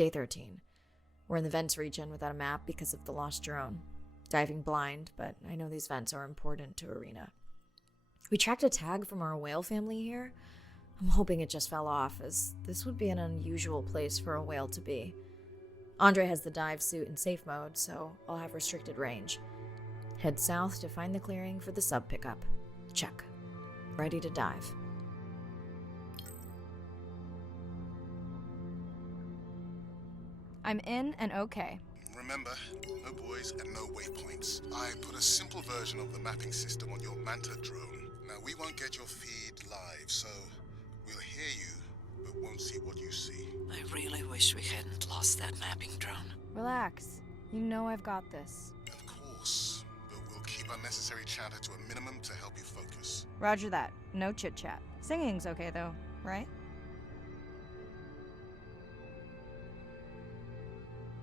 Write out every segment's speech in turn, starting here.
Day 13. We're in the vents region without a map because of the lost drone. Diving blind, but I know these vents are important to Irina. We tracked a tag from our whale family here. I'm hoping it just fell off, as this would be an unusual place for a whale to be. Andre has the dive suit in safe mode, so I'll have restricted range. Head south to find the clearing for the sub pickup. Check. Ready to dive. I'm in and okay. Remember, no buoys and no waypoints. I put a simple version of the mapping system on your Manta drone. Now, we won't get your feed live, so we'll hear you, but won't see what you see. I really wish we hadn't lost that mapping drone. Relax. You know I've got this. Of course, but we'll keep unnecessary chatter to a minimum to help you focus. Roger that. No chit-chat. Singing's okay though, right?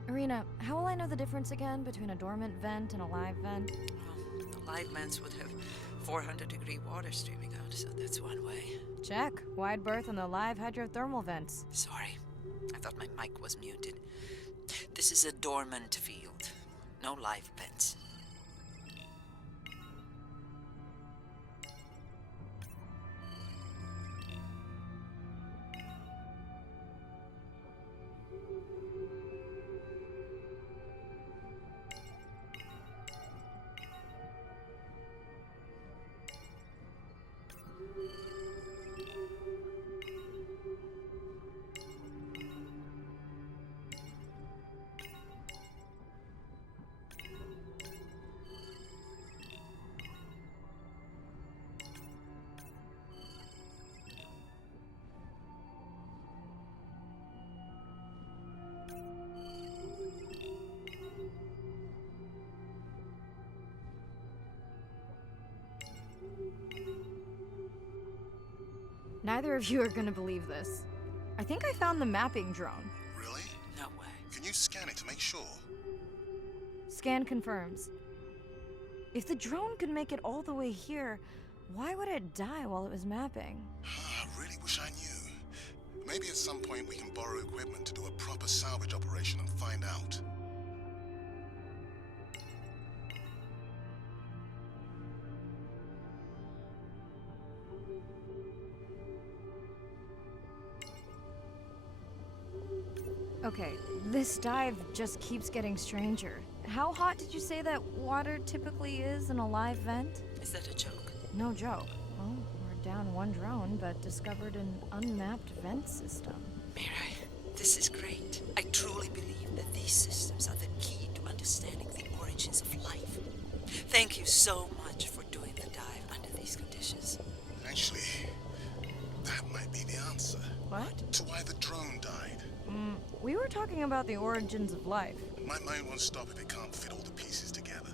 Irina, how will I know the difference again between a dormant vent and a live vent? Well, the live vents would have 400-degree water streaming out, so that's one way. Check. Wide berth on the live hydrothermal vents. Sorry, I thought my mic was muted. This is a dormant field. No live vents. Neither of you are gonna believe this. I think I found the mapping drone. Really? No way. Can you scan it to make sure? Scan confirms. If the drone could make it all the way here, why would it die while it was mapping? I really wish I knew. Maybe at some point we can borrow equipment to do a proper salvage operation and find out. Okay, this dive just keeps getting stranger. How hot did you say that water typically is in a live vent? Is that a joke? No joke. Well, we're down one drone, but discovered an unmapped vent system. Mirai, this is great. I truly believe that these systems are the key to understanding the origins of life. Thank you so much for doing the dive under these conditions. Actually, that might be the answer. What? To why the drone died. We were talking about the origins of life. My mind won't stop if it can't fit all the pieces together.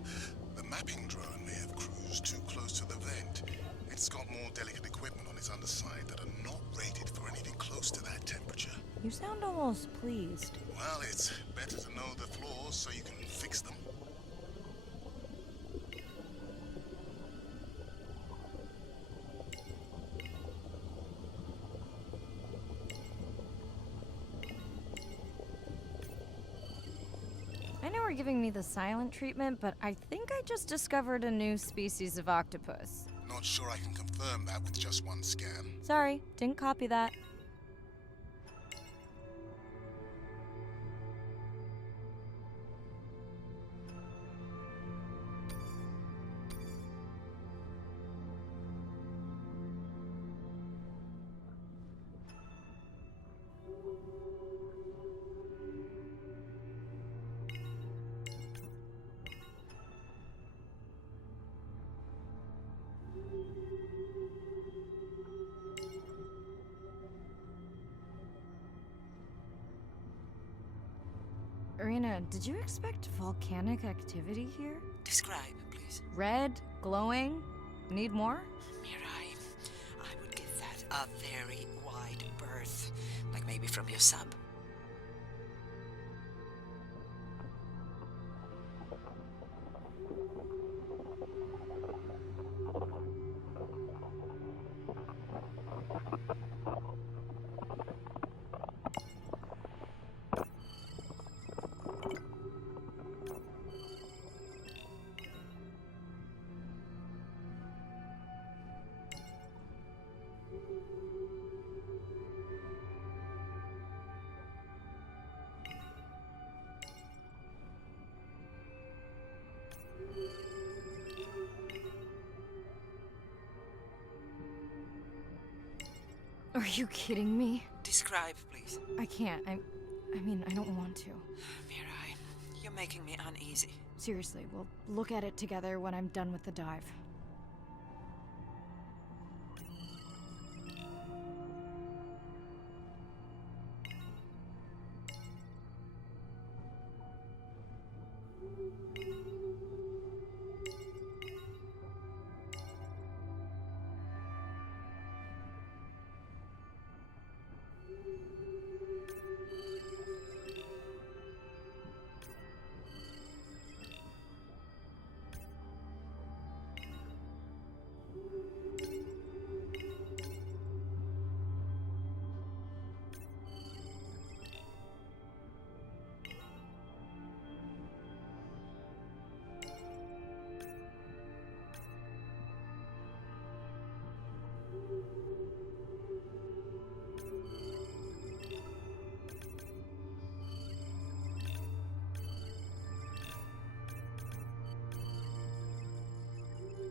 The mapping drone may have cruised too close to the vent. It's got more delicate equipment on its underside that are not rated for anything close to that temperature. You sound almost pleased. Well, it's better to know the flaws so you can fix them. I know we're giving me the silent treatment, but I think I just discovered a new species of octopus. Not sure I can confirm that with just one scan. Sorry, didn't copy that. Irina, did you expect volcanic activity here? Describe, please. Red? Glowing? Need more? Mirai, I would give that a very wide berth. Like maybe from your sub. Are you kidding me? Describe, please. I can't. I mean, I don't want to. Mirai, you're making me uneasy. Seriously, we'll look at it together when I'm done with the dive.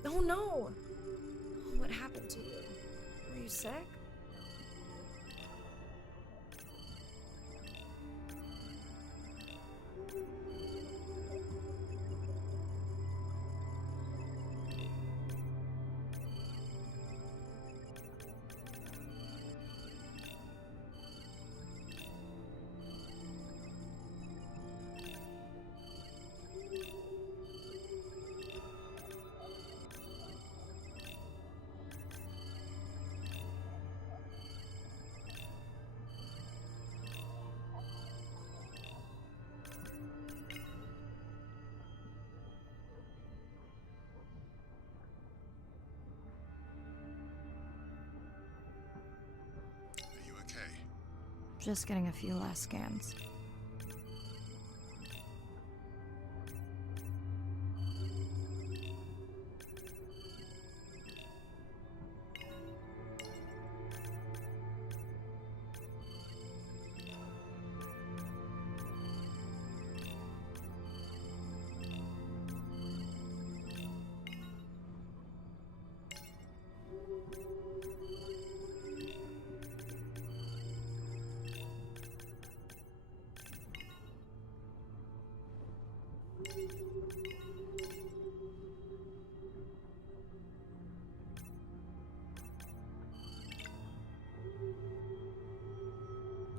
Oh no! What happened to you? Were you sick? Are you okay? Just getting a few last scans.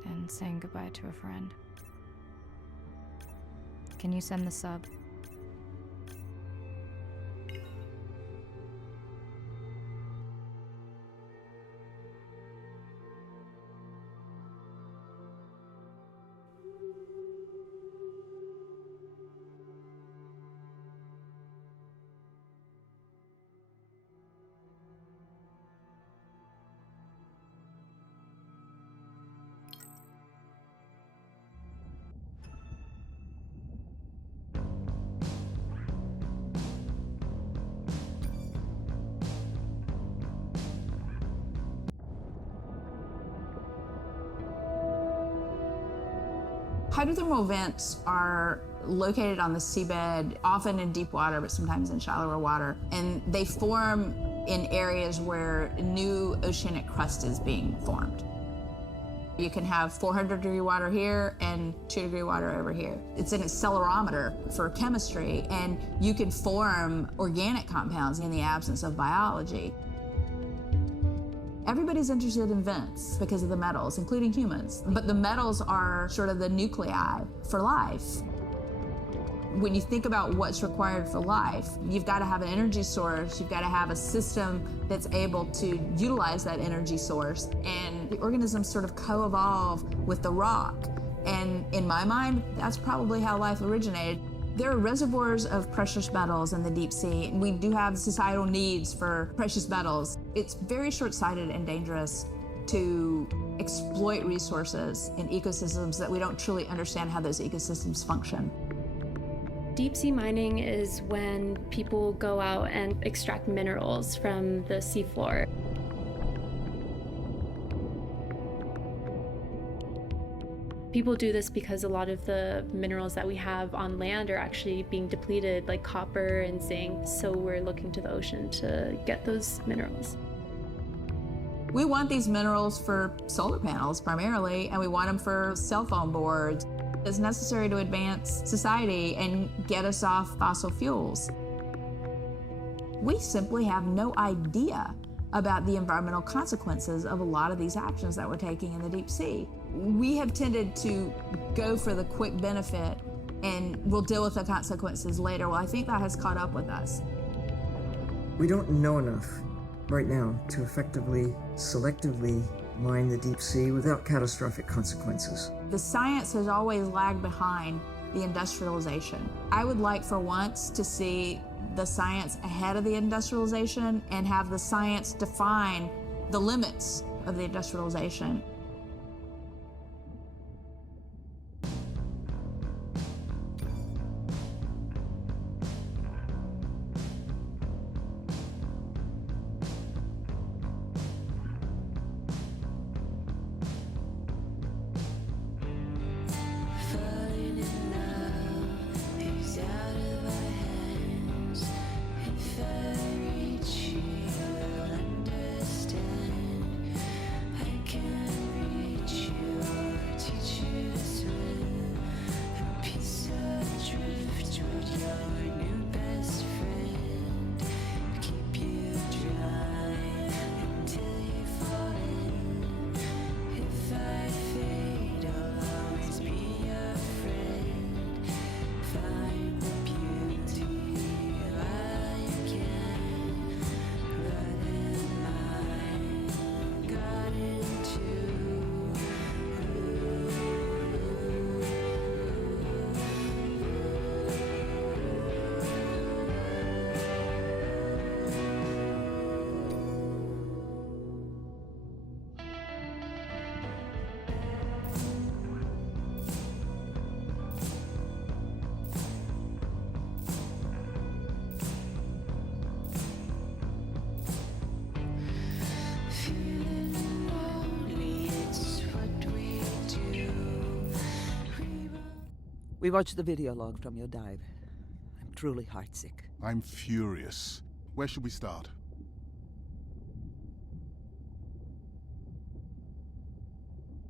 And saying goodbye to a friend. Can you send the sub? Hydrothermal vents are located on the seabed, often in deep water, but sometimes in shallower water. And they form in areas where new oceanic crust is being formed. You can have 400-degree water here and 2-degree water over here. It's an accelerometer for chemistry, and you can form organic compounds in the absence of biology. Everybody's interested in vents because of the metals, including humans. But the metals are sort of the nuclei for life. When you think about what's required for life, you've got to have an energy source, you've got to have a system that's able to utilize that energy source, and the organisms sort of co-evolve with the rock. And in my mind, that's probably how life originated. There are reservoirs of precious metals in the deep sea, and we do have societal needs for precious metals. It's very short-sighted and dangerous to exploit resources in ecosystems that we don't truly understand how those ecosystems function. Deep sea mining is when people go out and extract minerals from the seafloor. People do this because a lot of the minerals that we have on land are actually being depleted, like copper and zinc, so we're looking to the ocean to get those minerals. We want these minerals for solar panels primarily, and we want them for cell phone boards. It's necessary to advance society and get us off fossil fuels. We simply have no idea about the environmental consequences of a lot of these actions that we're taking in the deep sea. We have tended to go for the quick benefit and we'll deal with the consequences later. Well, I think that has caught up with us. We don't know enough right now to effectively, selectively mine the deep sea without catastrophic consequences. The science has always lagged behind the industrialization. I would like for once to see the science ahead of the industrialization and have the science define the limits of the industrialization. We watched the video log from your dive. I'm truly heartsick. I'm furious. Where should we start?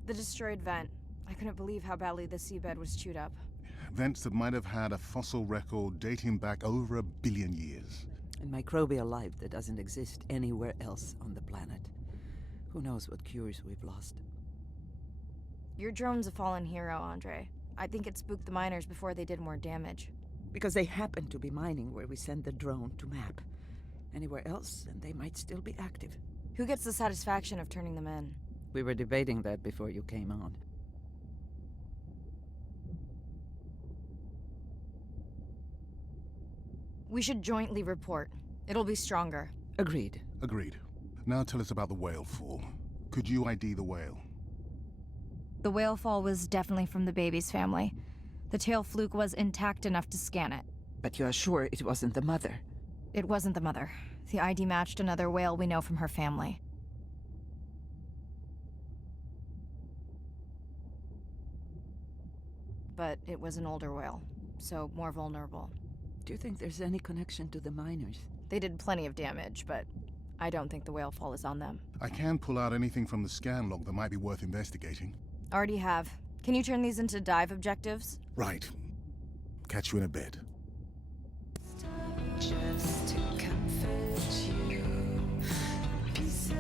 The destroyed vent. I couldn't believe how badly the seabed was chewed up. Vents that might have had a fossil record dating back over 1 billion years. And microbial life that doesn't exist anywhere else on the planet. Who knows what cures we've lost. Your drone's a fallen hero, Andre. I think it spooked the miners before they did more damage. Because they happen to be mining where we send the drone to map. Anywhere else, and they might still be active. Who gets the satisfaction of turning them in? We were debating that before you came on. We should jointly report. It'll be stronger. Agreed. Agreed. Now tell us about the whale fall. Could you ID the whale? The whale fall was definitely from the baby's family. The tail fluke was intact enough to scan it. But you are sure it wasn't the mother? It wasn't the mother. The ID matched another whale we know from her family. But it was an older whale, so more vulnerable. Do you think there's any connection to the miners? They did plenty of damage, but I don't think the whale fall is on them. I can pull out anything from the scan log that might be worth investigating. Already have. Can you turn these into dive objectives? Right. Catch you in a bit. Just to comfort you, a piece of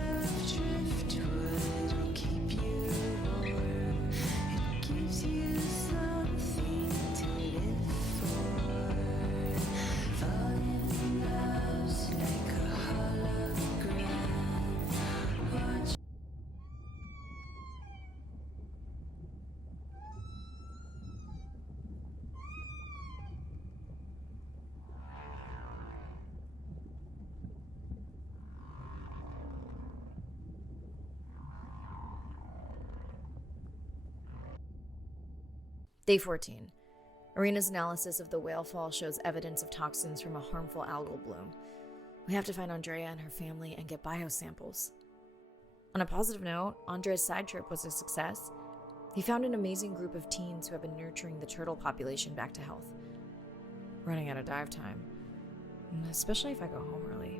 driftwood will keep you warm. It gives you something to live for. Falling in love's like a hologram. Watch. Day 14. Irina's analysis of the whale fall shows evidence of toxins from a harmful algal bloom. We have to find Andrea and her family and get biosamples. On a positive note, Andrea's side trip was a success. He found an amazing group of teens who have been nurturing the turtle population back to health. Running out of dive time, especially if I go home early.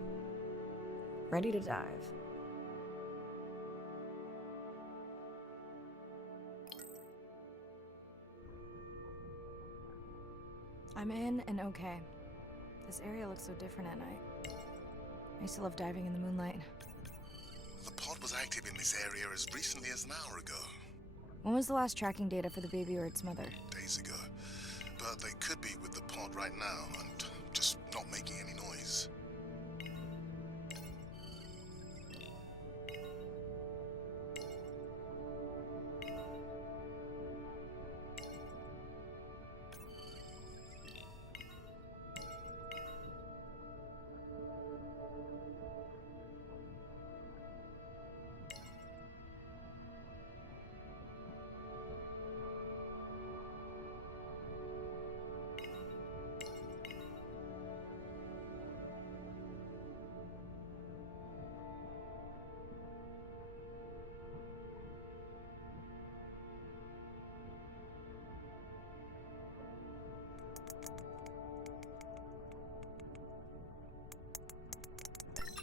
Ready to dive. I'm in and okay. This area looks so different at night. I used to love diving in the moonlight. The pod was active in this area as recently as an hour ago, When was the last tracking data for the baby or its mother? days ago. But they could be with the pod right now and just not making any noise.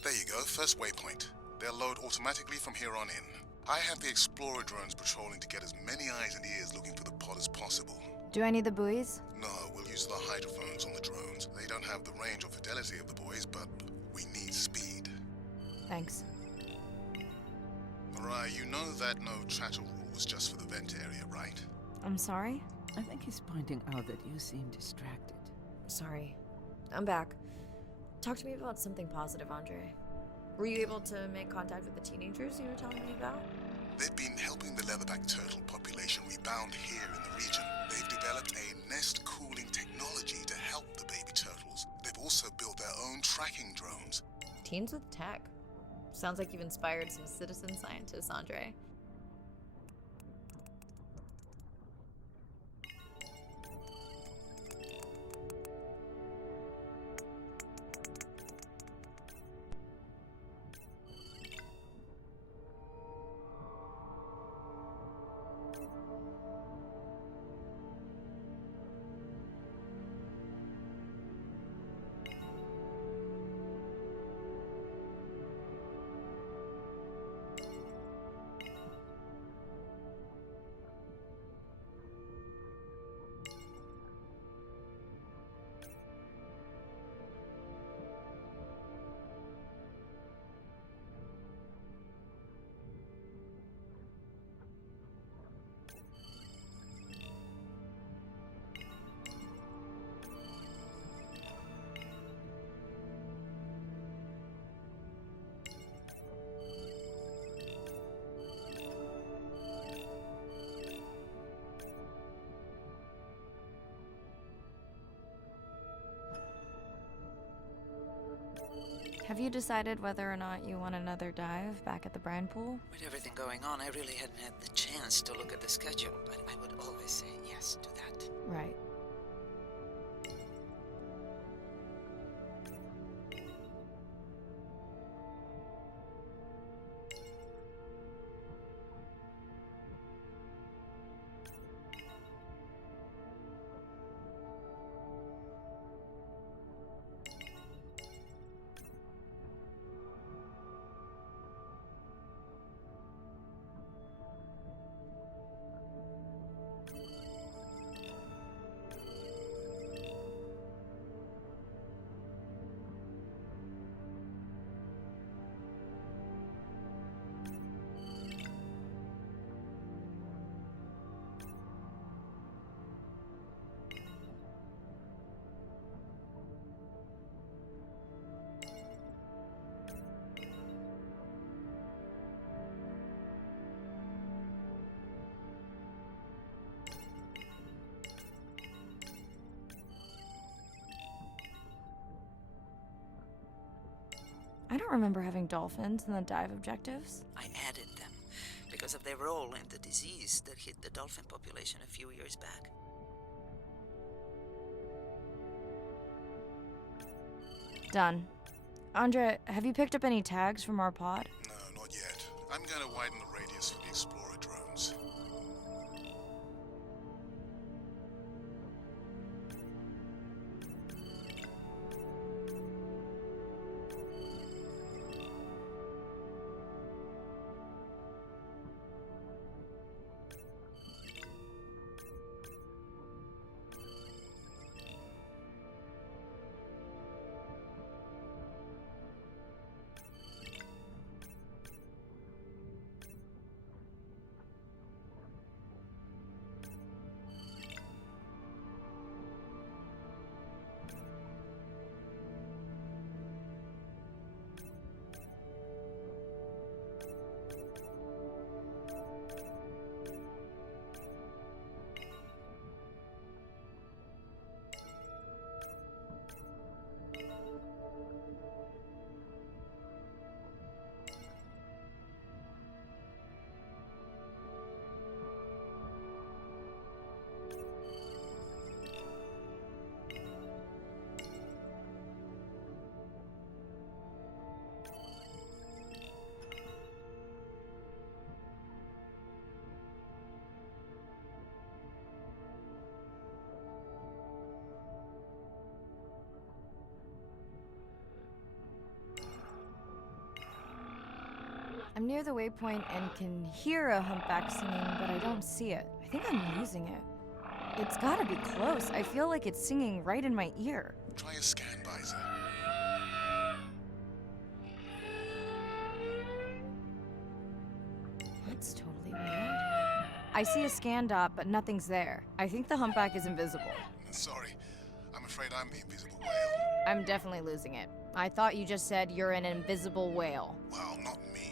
There you go, first waypoint. They'll load automatically from here on in. I have the Explorer drones patrolling to get as many eyes and ears looking for the pod as possible. Do I need the buoys? No, we'll use the hydrophones on the drones. They don't have the range or fidelity of the boys, but we need speed. Thanks. Mariah, you know that no chatter rule was just for the vent area, right? I'm sorry? I think he's pointing out that you seem distracted. Sorry. I'm back. Talk to me about something positive, Andre. Were you able to make contact with the teenagers you were telling me about? They've been helping the leatherback turtle population rebound here in the region. They've developed a nest cooling technology to help the baby turtles. They've also built their own tracking drones. Teens with tech. Sounds like you've inspired some citizen scientists, Andre. Have you decided whether or not you want another dive back at the brine pool? With everything going on, I really hadn't had the chance to look at the schedule, but I would always say yes to that. Right. I don't remember having dolphins in the dive objectives. I added them because of their role in the disease that hit the dolphin population a few years back. Done. Andre, have you picked up any tags from our pod? No, not yet. I'm going to widen the radius for the Explorer drones. I'm near the waypoint and can hear a humpback singing, but I don't see it. I think I'm losing it. It's gotta be close. I feel like it's singing right in my ear. Try a scan visor. That's totally weird. I see a scan dot, but nothing's there. I think the humpback is invisible. Sorry, I'm afraid I'm the invisible whale. I'm definitely losing it. I thought you just said you're an invisible whale. Well, not me.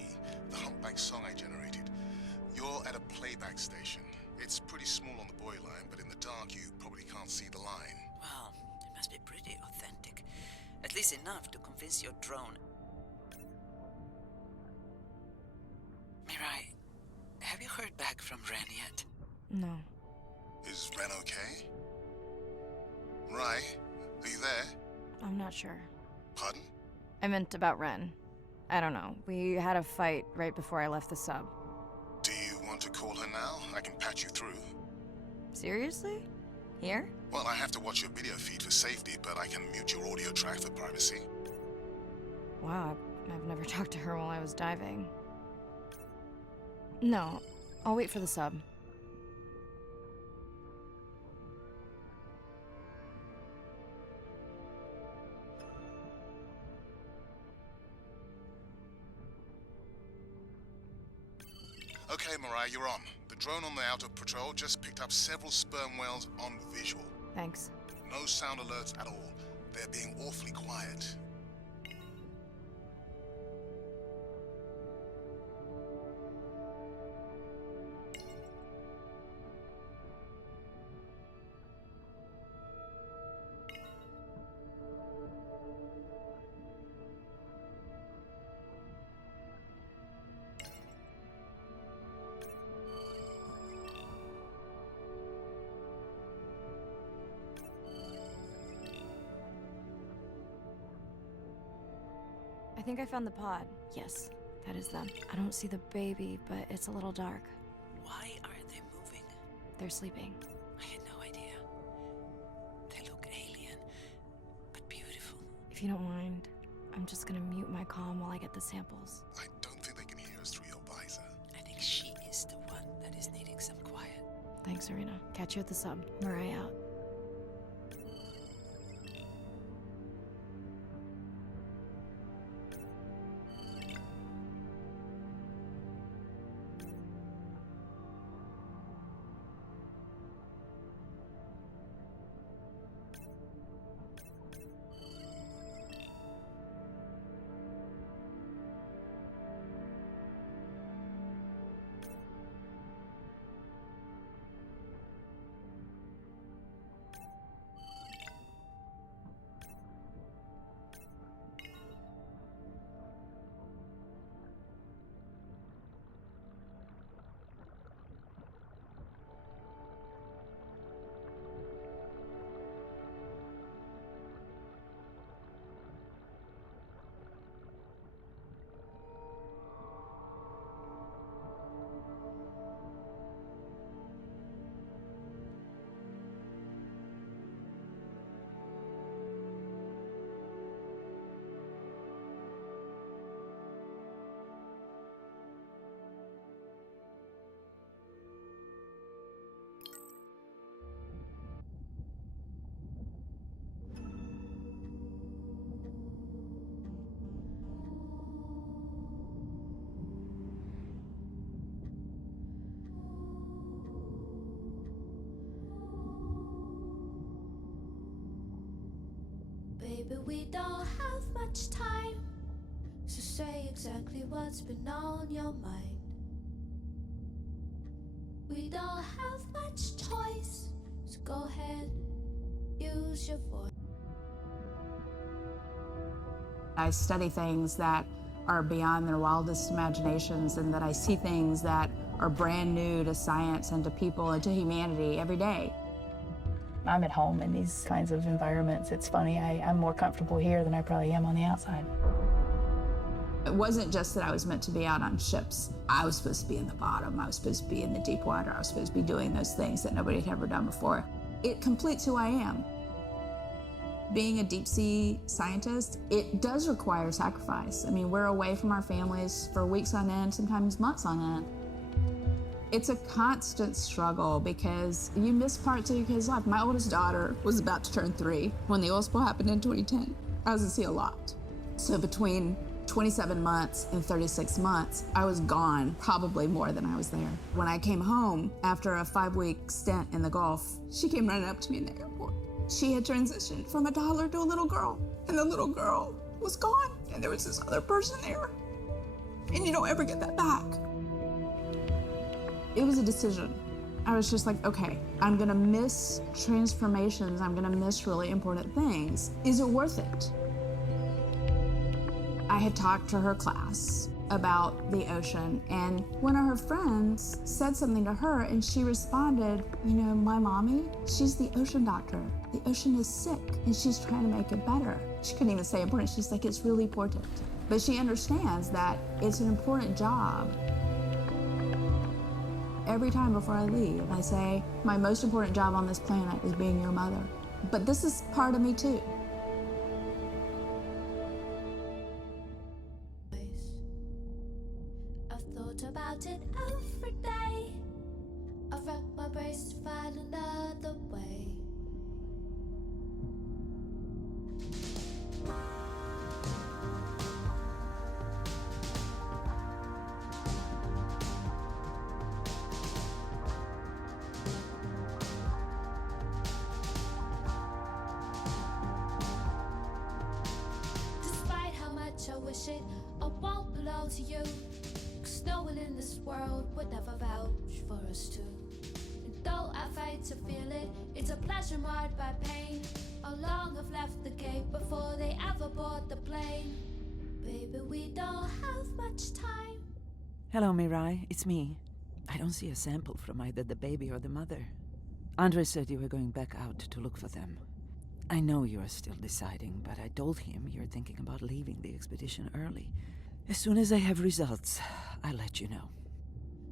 The humpback song I generated. You're at a playback station. It's pretty small on the buoy line, but in the dark you probably can't see the line. Wow, it must be pretty authentic. At least enough to convince your drone. Mirai, have you heard back from Ren yet? No. Is Ren okay? Rai, are you there? I'm not sure. Pardon? I meant about Ren. I don't know. We had a fight right before I left the sub. Do you want to call her now? I can patch you through. Seriously? Here? Well, I have to watch your video feed for safety, but I can mute your audio track for privacy. Wow, I've never talked to her while I was diving. No, I'll wait for the sub. Okay, Mirai, you're on. The drone on the outer patrol just picked up several sperm whales on visual. Thanks. No sound alerts at all. They're being awfully quiet. I think I found the pod. Yes, that is them. I don't see the baby, but it's a little dark. Why aren't they moving? They're sleeping. I had no idea. They look alien, but beautiful. If you don't mind, I'm just gonna mute my comm while I get the samples. I don't think they can hear us through your visor. I think she is the one that is needing some quiet. Thanks, Arena. Catch you at the sub. Mirai out. Baby, we don't have much time, so say exactly what's been on your mind. We don't have much choice, so go ahead, use your voice. I study things that are beyond their wildest imaginations, and that I see things that are brand new to science and to people and to humanity every day. I'm at home in these kinds of environments. It's funny, I'm more comfortable here than I probably am on the outside. It wasn't just that I was meant to be out on ships. I was supposed to be in the bottom. I was supposed to be in the deep water. I was supposed to be doing those things that nobody had ever done before. It completes who I am. Being a deep sea scientist, it does require sacrifice. I mean, we're away from our families for weeks on end, sometimes months on end. It's a constant struggle because you miss parts of your kid's life. My oldest daughter was about to turn 3 when the oil spill happened in 2010. I was at sea a lot. So between 27 months and 36 months, I was gone probably more than I was there. When I came home after a 5-week stint in the Gulf, she came running up to me in the airport. She had transitioned from a toddler to a little girl, and the little girl was gone, and there was this other person there. And you don't ever get that back. It was a decision. I was just like, okay, I'm gonna miss transformations, I'm gonna miss really important things. Is it worth it? I had talked to her class about the ocean, and one of her friends said something to her, and she responded, you know, my mommy, she's the ocean doctor. The ocean is sick, and she's trying to make it better. She couldn't even say important. She's like, it's really important. But she understands that it's an important job. Every time before I leave, I say, my most important job on this planet is being your mother. But this is part of me too. I've thought about it every day. I've wrapped my brains to find another way. Despite how much I wish it, I won't belong to you. 'Cause no one in this world would ever vouch for us two. And though I fight to feel it, it's a pleasure marred by pain. How long I've left the Cape before they ever board the plane. Baby, we don't have much time. Hello, Mirai. It's me. I don't see a sample from either the baby or the mother. Andre said you were going back out to look for them. I know you are still deciding, but I told him you're thinking about leaving the expedition early. As soon as I have results, I'll let you know.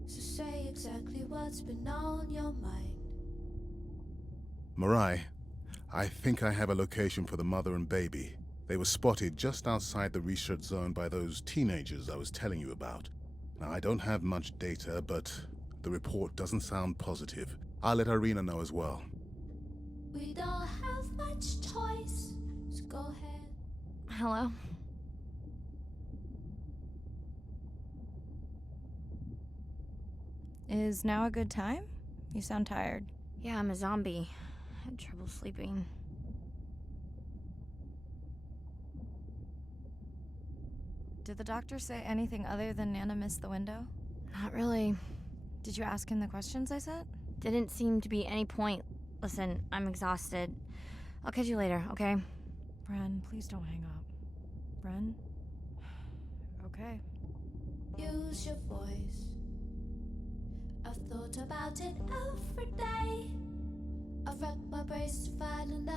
So say exactly what's been on your mind. Mirai, I think I have a location for the mother and baby. They were spotted just outside the research zone by those teenagers I was telling you about. Now, I don't have much data, but the report doesn't sound positive. I'll let Irina know as well. We don't have much choice, so go ahead. Hello? Is now a good time? You sound tired. Yeah, I'm a zombie. I had trouble sleeping. Did the doctor say anything other than Nana missed the window? Not really. Did you ask him the questions I said? Didn't seem to be any point. Listen, I'm exhausted. I'll catch you later, okay? Bren, please don't hang up. Bren? Okay. Use your voice. I've thought about it every day. I've wrapped my brains to find another